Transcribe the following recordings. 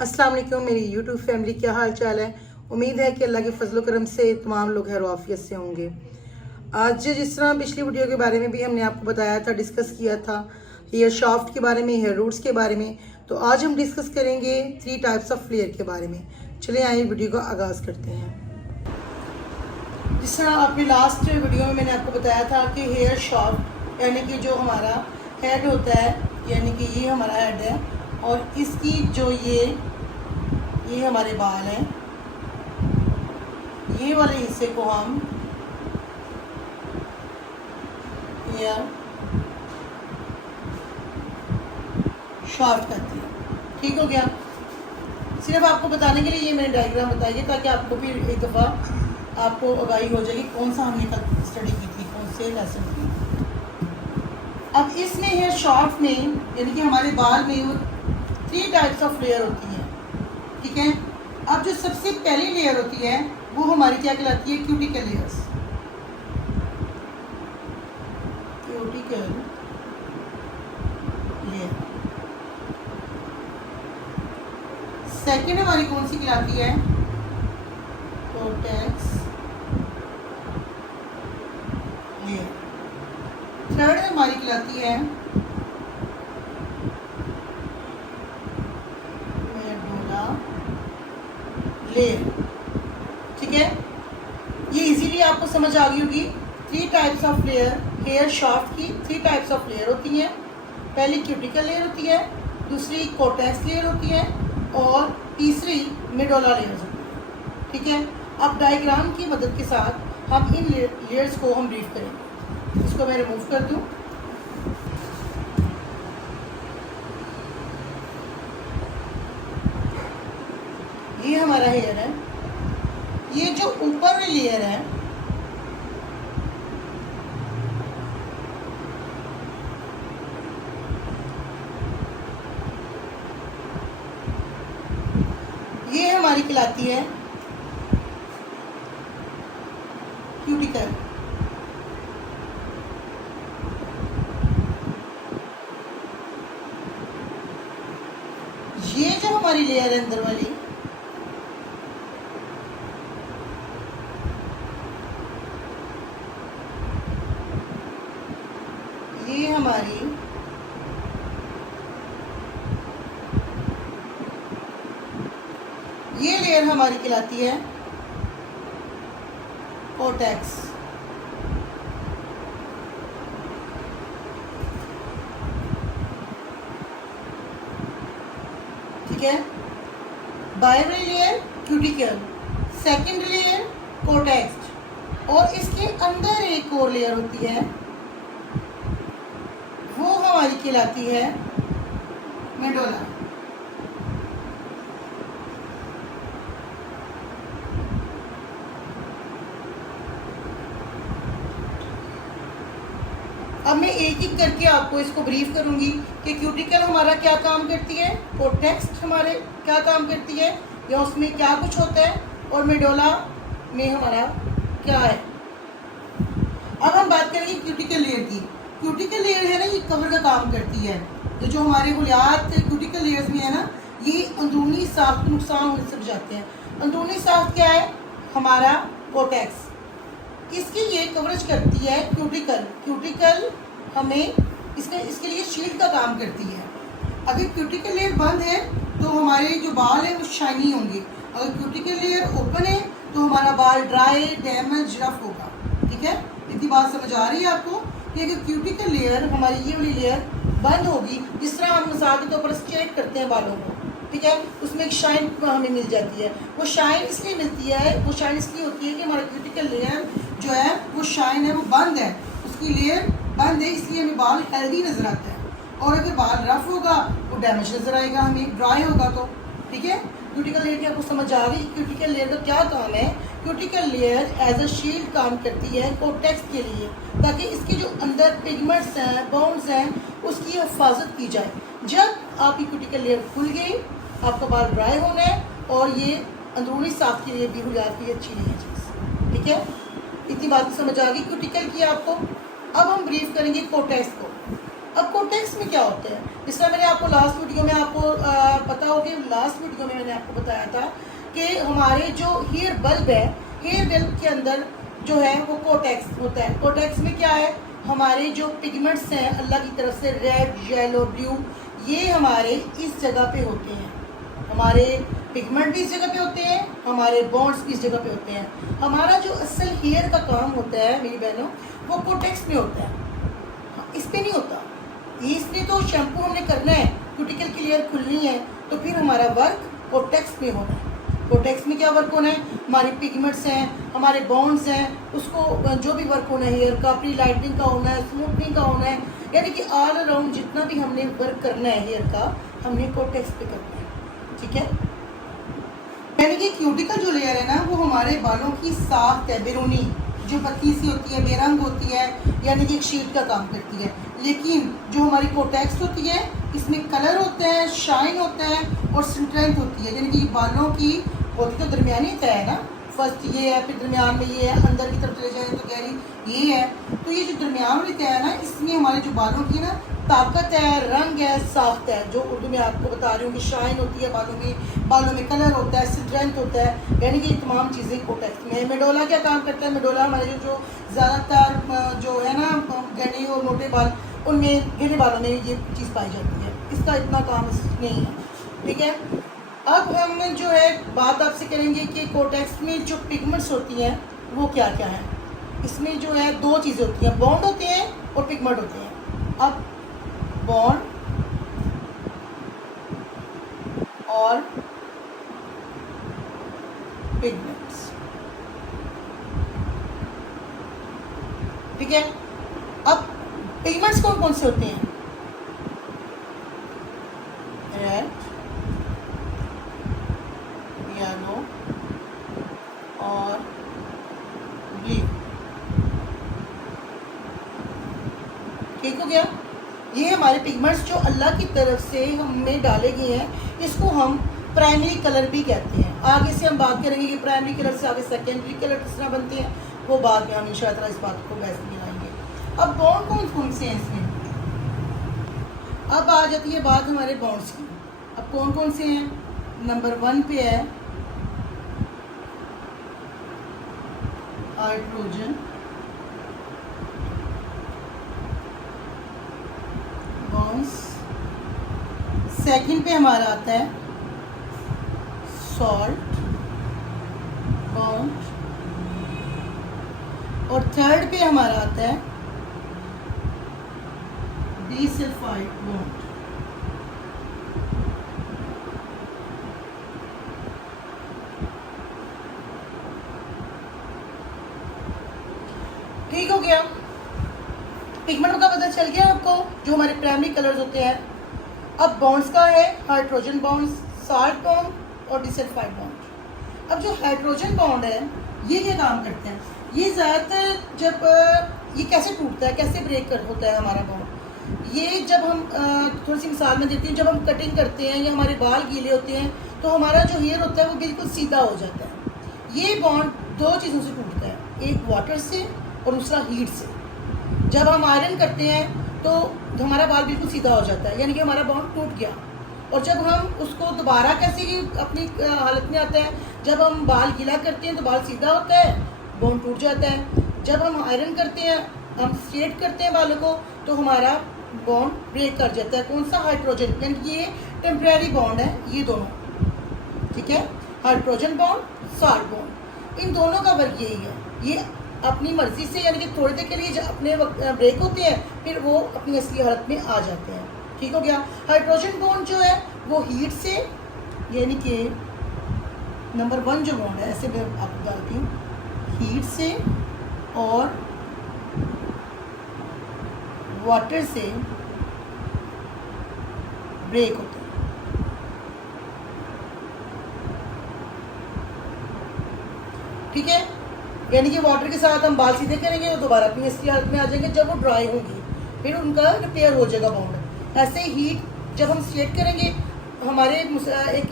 अस्सलाम वालेकुम मेरी यूट्यूब फैमिली, क्या हाल चाल है। उम्मीद है कि अल्लाह के फजल करम से तमाम लोग खैर आफियत से होंगे। आज जिस तरह पिछली वीडियो के बारे में भी हमने आपको बताया था, डिस्कस किया था हेयर शाफ्ट के बारे में, हेयर रूट्स के बारे में, तो आज हम डिस्कस करेंगे 3 टाइप्स ऑफ फ्लेयर के बारे में। चलिए आइए वीडियो का आगाज़ करते हैं। जिस तरह आपने लास्ट वीडियो में मैंने आपको बताया था कि हेयर शाफ्ट यानी कि जो हमारा हेड होता है, यानी कि ये हमारा हेड है और इसकी जो ये हमारे बाल हैं, ये वाले हिस्से को हम हेयर शाफ्ट करते हैं। ठीक हो गया। सिर्फ आपको बताने के लिए ये मैंने डायग्राम बताई ताकि आपको भी एक दफ़ा आपको आगाही हो जाएगी कौन सा हमने कल स्टडी की थी, कौन से लेसन की। अब इसमें हेयर शाफ्ट में यानी कि हमारे बाल में 3 टाइप्स ऑफ लेयर होती है। ठीक है। अब जो सबसे पहली लेयर होती है वो हमारी क्या कहलाती है? Cuticle layers. Cuticle layer. Second हमारी कौन सी कहलाती है? Cortex layer. थर्ड हमारी कहलाती है मेडुला लेयर। ठीक है। ये इजीली आपको समझ आ गई होगी। 3 types of layer, hair shaft की 3 टाइप्स ऑफ लेयर होती हैं। पहली क्यूटिकल लेयर होती है, दूसरी कोर्टेक्स लेयर होती है और तीसरी मेडुला लेयर होती है। ठीक है। अब डायग्राम की मदद के साथ हम इन लेयर्स को हम ब्रीफ करेंगे। इसको मैं रिमूव कर दूं। ये हमारा हेयर है। ये जो ऊपर वाली लेयर है ये हमारी कहलाती है क्यूटिकल। ये जो हमारी लेयर है अंदर वाली, ये हमारी ये लेयर हमारी कहलाती है कोर्टेक्स। ठीक है। Viral layer cuticle, second layer cortex और इसके अंदर एक और लेयर होती है वो हमारी कहलाती है मेडुला। अब मैं एक एक करके आपको इसको ब्रीफ करूंगी कि क्यूटिकल हमारा क्या काम करती है, कोर्टेक्स हमारे क्या काम करती है या उसमें क्या कुछ होता है और मेडुला में हमारा क्या है। अब हम बात करेंगे क्यूटिकल लेयर की। क्यूटिकल लेयर है ना, ये कवर का काम करती है। ये जो हमारे बुनियाद क्यूटिकल लेयर्स में है ना, ये अंदरूनी साख्त नुकसान होने से बचाते हैं। अंदरूनी साख्त क्या है? हमारा कोर्टेक्स। इसकी ये कवरेज करती है क्यूटिकल। क्यूटिकल हमें इसके लिए शील्ड का काम करती है। अगर क्यूटिकल लेयर बंद है तो हमारे जो बाल हैं वो शाइनी होंगे। अगर क्यूटिकल लेयर ओपन है तो हमारा बाल ड्राई, डैमेज, रफ होगा। ठीक है। इतनी बात समझ आ रही है आपको कि अगर क्यूटिकल लेयर हमारी ये वाली लेयर बंद होगी, जिस तरह हम मिसाल के तौर पर स्ट्रेट करते हैं बालों को, ठीक है, उसमें एक शाइन हमें मिल जाती है। वो शाइन इसलिए मिलती है, वो शाइन इसलिए होती है कि हमारा क्यूटिकल लेयर जो है वो शाइन है, वो बंद है, उसकी लेयर बंद है, इसलिए हमें बाल हेल्दी नजर आता है। और अगर बाल रफ होगा वो डैमेज नजर आएगा, हमें ड्राई होगा तो। ठीक है। क्यूटिकल लेयर की आपको समझ आ गई। क्यूटिकल लेयर का क्या काम है? Cuticle layer as a shield काम करती है कोर्टेक्स के लिए, ताकि इसके जो अंदर पिगमेंट्स हैं, बोन्स हैं, उसकी हिफाजत की जाए। जब आपकी क्यूटिकल लेयर खुल गई, आपका बाल ड्राई होना है और ये अंदरूनी साफ के लिए भी बुनियाद की अच्छी नहीं है चीज़। ठीक है। इतनी बात समझ आ गई क्यूटिकल की आपको। अब हम ब्रीफ करेंगे कोर्टेक्स को। अब कोटेक्स में क्या होता है, जिस तरह मैंने आपको लास्ट वीडियो में आपको पता हो कि लास्ट वीडियो में मैंने आपको बताया था कि हमारे जो हेयर बल्ब है, हेयर बल्ब के अंदर जो है वो कोटेक्स होता है। कोटेक्स में क्या है, हमारे जो पिगमेंट्स हैं अल्लाह की तरफ से, रेड, येलो, ब्लू, ये हमारे इस जगह पे होते हैं। हमारे पिगमेंट भी इस जगह पे होते हैं, हमारे बॉन्ड्स भी इस जगह पे होते हैं। हमारा जो असल हेयर का काम होता है मेरी बहनों, वो कोटेक्स में होता है, इस पे नहीं होता। इसलिए तो शैम्पू हमने करना है, क्यूटिकल की लेयर खुलनी है, तो फिर हमारा वर्क कोटेक्स में होना है। कोटेक्स में क्या वर्क होना है, हमारी पिगमेंट्स हैं, हमारे बॉन्ड्स हैं, उसको जो भी वर्क होना है हेयर का, प्री लाइटनिंग का होना है, स्मूथनिंग का होना है, यानी कि ऑल अराउंड जितना भी हमने वर्क करना है हेयर का, हमने कोटेक्स पे करना है। ठीक है, यानी कि क्यूटिकल जो लेयर है ना, वो हमारे बालों की साख्त है, बैरूनी जो पतली सी होती है, बेरंग होती है, यानी कि एक शीट का काम करती है। लेकिन जो हमारी कोटेक्स होती है, इसमें कलर होता है, शाइन होता है और स्ट्रेंथ होती है। यानी कि बालों की होती तो दरमियानी तय है ना, फर्स्ट ये है, फिर दरमियान में ये है, अंदर की तरफ चले जाए तो गहरी ये है। तो ये जो दरमियान वाली तय है ना, इसमें हमारे जो बालों की ना ताकत है, रंग है, साख्त है, जो उर्दू में आपको बता रही हूँ कि शाइन होती है बालों में कलर होता है, स्ट्रेंथ होता है, यानी कि ये तमाम चीज़ें कोटेक्स में। मेडोला क्या काम करता है, मेडोला हमारे जो ज़्यादातर जो है ना घने और मोटे बाल, उनमें घने बालों में ये चीज़ पाई जाती है, इसका इतना काम नहीं है। ठीक है, अब हम जो है बात आपसे करेंगे कि कोटेक्स में जो पिगमेंट्स होती हैं वो क्या क्या है। इसमें जो है दो चीज़ें होती हैं, बॉन्ड होते हैं और पिगमेंट होते हैं। अब बॉन्ड और पिगमेंट्स, ठीक है। अब पिगमेंट्स कौन कौन से होते हैं, रेड, येलो और ब्लू। ठीक हो गया, ये हमारे पिगमेंट्स जो अल्लाह की तरफ से हमें डाले गए हैं, इसको हम प्राइमरी कलर भी कहते हैं। आगे से हम बात करेंगे कि प्राइमरी कलर से आगे सेकेंडरी कलर किस तरह बनते हैं, वो बाद में हम इंशाअल्लाह इस बात को बहस में लाएंगे। अब बॉन्ड कौन कौन से हैं इसमें, अब आ जाती है बात हमारे बॉन्ड्स की। अब कौन कौन से हैं, नंबर 1 पे है हाइड्रोजन बॉन्ड्स, सेकंड पे हमारा आता है सॉल्ट बॉन्ड और थर्ड पे हमारा आता है डिसल्फाइड बॉन्ड। ठीक हो गया, पिगमेंट का पता चल गया आपको, जो हमारे प्राइमरी कलर्स होते हैं। अब बॉन्ड्स का है हाइड्रोजन बॉन्ड्स, सॉल्ट बॉन्ड और डिसल्फाइड बॉन्ड। अब जो हाइड्रोजन बॉन्ड है ये क्या काम करते हैं, ये ज़्यादातर जब ये कैसे टूटता है, कैसे ब्रेक कर होता है हमारा बॉन्ड, ये जब हम थोड़ी सी मिसाल में देती हूँ, जब हम कटिंग करते हैं या हमारे बाल गीले होते हैं तो हमारा जो हेयर होता है वो बिल्कुल सीधा हो जाता है। ये बॉन्ड दो चीज़ों से टूटता है, एक वाटर से और दूसरा हीट से। जब हम आयरन करते हैं तो हमारा बाल बिल्कुल सीधा हो जाता है, यानी कि हमारा बॉन्ड टूट गया। और जब हम उसको दोबारा कैसे अपनी हालत में आता है, जब हम बाल गीला करते हैं तो बाल सीधा होता है, बॉन्ड टूट जाता है। जब हम आयरन करते हैं, हम स्ट्रेट करते हैं बालों को, तो हमारा बॉन्ड ब्रेक कर जाता है। कौन सा, हाइड्रोजन, यानी ये टेम्परेरी बॉन्ड है ये दोनों। ठीक है, हाइड्रोजन बॉन्ड, सॉल्ट बॉन्ड, इन दोनों का वर्क यही है। ये अपनी मर्जी से, यानी कि थोड़ी देर के लिए अपने ब्रेक होते हैं, फिर वो अपनी असली हालत में आ जाते हैं। ठीक हो गया, हाइड्रोजन बॉन्ड जो है वो हीट से, यानी कि नंबर 1 जो बॉन्ड है, ऐसे मैं आपको बताती हूँ, हीट से और वाटर से ब्रेक होते हैं। ठीक है, यानी कि वाटर के साथ हम बाल सीधे करेंगे और दोबारा अपनी असली हालत में आ जाएंगे जब वो ड्राई होंगी, फिर उनका रिपेयर हो जाएगा बॉन्ड। ऐसे ही हीट जब हम स्ट्रेट करेंगे, हमारे एक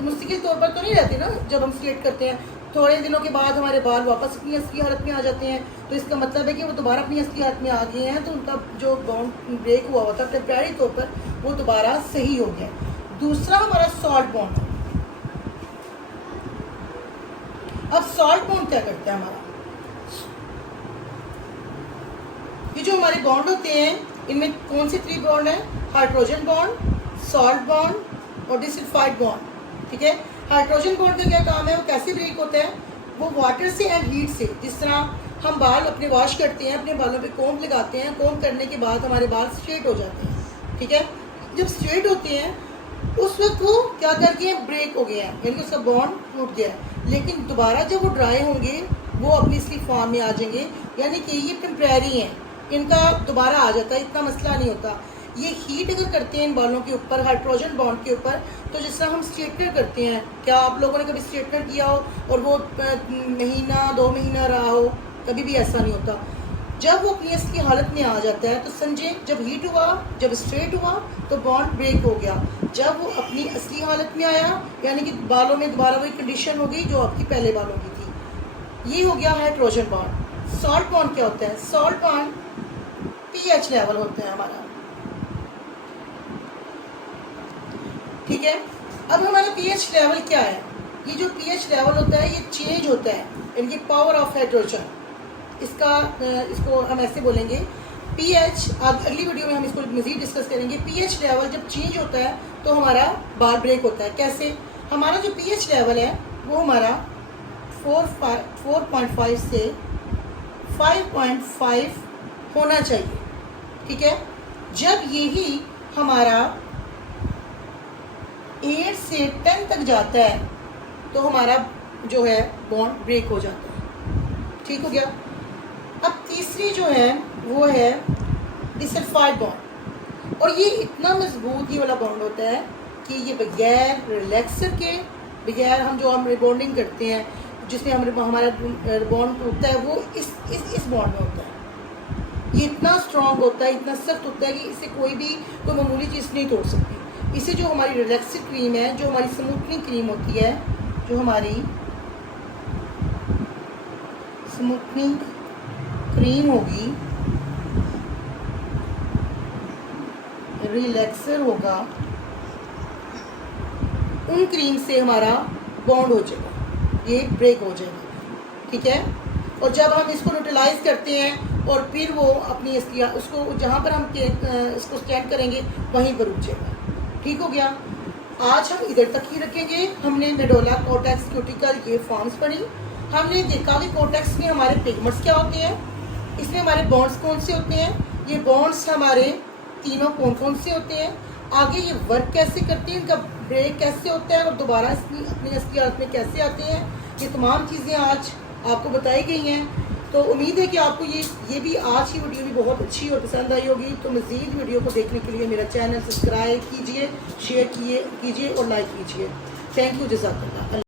मुस्तकिल तौर पर तो नहीं रहती ना, जब हम स्ट्रेट करते हैं थोड़े दिनों के बाद हमारे बाल वापस अपनी असली हालत में आ जाते हैं, तो इसका मतलब है कि वो दोबारा अपनी असली हालत में आ गए हैं, तो उनका जो बॉन्ड ब्रेक हुआ हुआ था टेम्परेरी तौर पर वो दोबारा सही हो गया। दूसरा हमारा सॉल्ट बॉन्ड। अब सॉल्ट बॉन्ड क्या करता है हमारा, ये जो हमारे बॉन्ड होते हैं इनमें कौन से 3 बॉन्ड हैं, हाइड्रोजन बॉन्ड, सॉल्ट बॉन्ड और डिसल्फाइड बॉन्ड। ठीक है, हाइड्रोजन बॉन्ड का क्या काम है, वो कैसे ब्रेक होता है, वो वाटर से एंड हीट से। जिस तरह हम बाल अपने वॉश करते हैं, अपने बालों पे कोम्ब लगाते हैं, कोम्ब करने के बाद हमारे बाल स्ट्रेट हो जाते हैं। ठीक है, जब स्ट्रेट होते हैं उस वक्त वो क्या कर गए हैं, ब्रेक हो गया है, यानी कि उसका बॉन्ड टूट गया है। लेकिन दोबारा जब वो ड्राई होंगे वो अपनी इसकी फॉर्म में आ जाएंगे, यानी कि ये टेम्परेरी हैं, इनका दोबारा आ जाता है, इतना मसला नहीं होता। ये हीट अगर करते हैं इन बालों के ऊपर हाइड्रोजन बॉन्ड के ऊपर, तो जिस तरह हम स्ट्रेटनर करते हैं, क्या आप लोगों ने कभी स्ट्रेटनर किया हो और वो महीना 2 महीना रहा हो, कभी भी ऐसा नहीं होता। जब वो अपनी असली हालत में आ जाता है तो समझे जब हीट हुआ, जब स्ट्रेट हुआ तो बॉन्ड ब्रेक हो गया। जब वो अपनी असली हालत में आया यानी कि बालों में दोबारा वही कंडीशन हो गई जो आपकी पहले बालों की थी। ये हो गया हाइड्रोजन बॉन्ड। सॉल्ट बॉन्ड क्या होता है, सॉल्ट बॉन्ड पीएच लेवल होता है हमारा। ठीक है, अब हमारा पीएच लेवल क्या है, ये जो पीएच लेवल होता है ये चेंज होता है, यानी कि पावर ऑफ हाइड्रोजन। इसको हम ऐसे बोलेंगे पीएच, अगली वीडियो में हम इसको मज़ीद डिस्कस करेंगे। पीएच लेवल जब चेंज होता है तो हमारा बाल ब्रेक होता है। कैसे, हमारा जो पीएच लेवल है वो हमारा 4.5 से 5.5 होना चाहिए। ठीक है, जब यही हमारा 8 से 10 तक जाता है तो हमारा जो है बॉन्ड ब्रेक हो जाता है। ठीक हो गया। अब तीसरी जो है वो है डिसल्फाइड बॉन्ड, और ये इतना मजबूत ये वाला बॉन्ड होता है कि ये बगैर रिलैक्सर के, बगैर हम जो हम रिबॉन्डिंग करते हैं जिसमें हमारा बॉन्ड टूटता है वो इस बॉन्ड में होता है। ये इतना स्ट्रॉन्ग होता है, इतना सख्त होता है कि इसे कोई मामूली चीज़ नहीं तोड़ सकती। इसे जो हमारी रिलैक्सर क्रीम है, जो हमारी स्मूथनिंग क्रीम होती है, जो हमारी स्मूथनिंग क्रीम होगी, रिलैक्सर होगा, उन क्रीम से हमारा बॉन्ड हो जाएगा, ये ब्रेक हो जाएगा। ठीक है, और जब हम इसको न्यूट्रलाइज करते हैं और फिर वो अपनी उसको जहाँ पर हम इसको स्टैंड करेंगे वहीं पर रुक जाएगा। ठीक हो गया। आज हम इधर तक ही रखेंगे। हमने मेडोला, कोर्टेक्स, क्यूटिकल ये फॉर्म्स पढ़ी। हमने देखा कि कोर्टेक्स में हमारे पिगमेंट्स क्या होते हैं, इसमें हमारे बॉन्ड्स कौन से होते हैं, ये बॉन्ड्स हमारे तीनों कौन कौन से होते हैं, आगे ये वर्क कैसे करते हैं, इनका ब्रेक कैसे होता है और दोबारा अपनी असली हालत में कैसे आते हैं, ये तमाम चीज़ें आज आपको बताई गई हैं। तो उम्मीद है कि आपको ये भी आज की वीडियो भी बहुत अच्छी और पसंद आई होगी। तो मज़ीद वीडियो को देखने के लिए मेरा चैनल सब्सक्राइब कीजिए, शेयर कीजिए और लाइक कीजिए। थैंक यू, जज़ाकल्लाह।